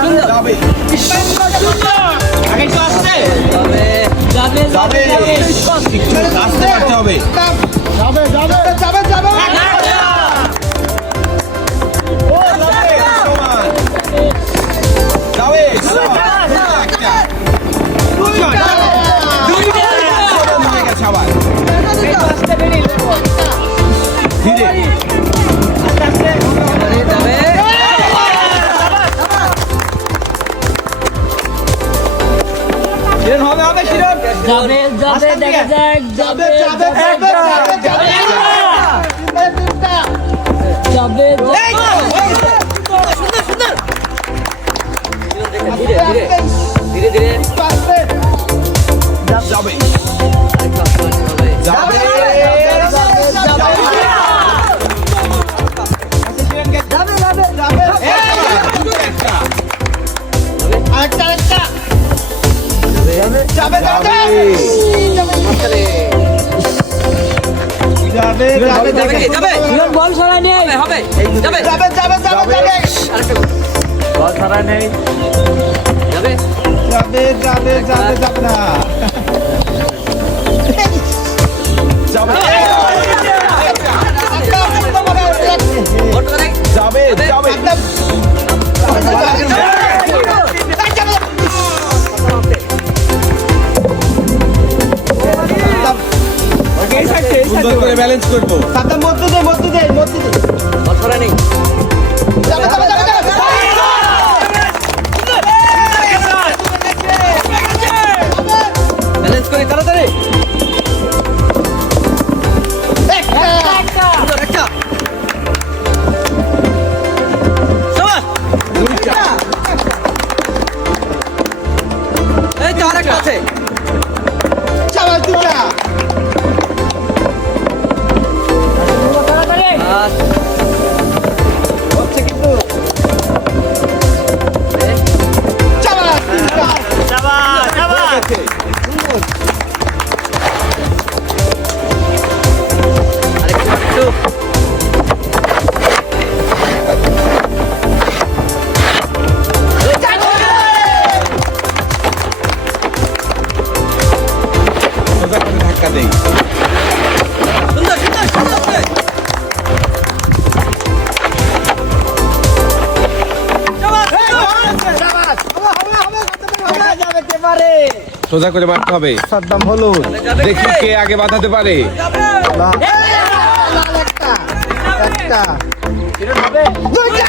যাবে আগে একটু আসছে যাবে যাবে যাবে একটু আসতে পারতে হবে যাবে যাবে যাবে যাবে ও যাবে সমান যাবে হয়ে গেছে আবার ধীরে হবে হবে শিরন যাবে যাবে দেখা যাক যাবে যাবে যাবে যাবে যাবে ধীরে ধীরে যাবে যাবে যাবে যাবে যাবে শিরন বল সরাই নেই হবে যাবে যাবে যাবে যাবে বল ছাড়া নেই যাবে যাবে যাবে যাবে যাবে না যাবে বল যাবে যাবে সুন্দর করে ব্যালেন্স করবো মধ্যে দে মধ্যে দে মধ্যে দে বল ছাড়া নেই যাবে যাবে যাবে যাবে ব্যালেন্স করে তাড়াতাড়ি সুন্দর একটা সবাস এই তো আরেকটা আছে চালা দুটা আর হচ্ছে কিন্তু চালা তিনটা আরেকটু সোজা করে ধাক্কা দেই সুন্দর সুন্দর সুন্দর সোজা করে মারতে হবে সাদ্দাম হলুদ দেখি কে আগে বাঁধাতে পারে একটা দুইটা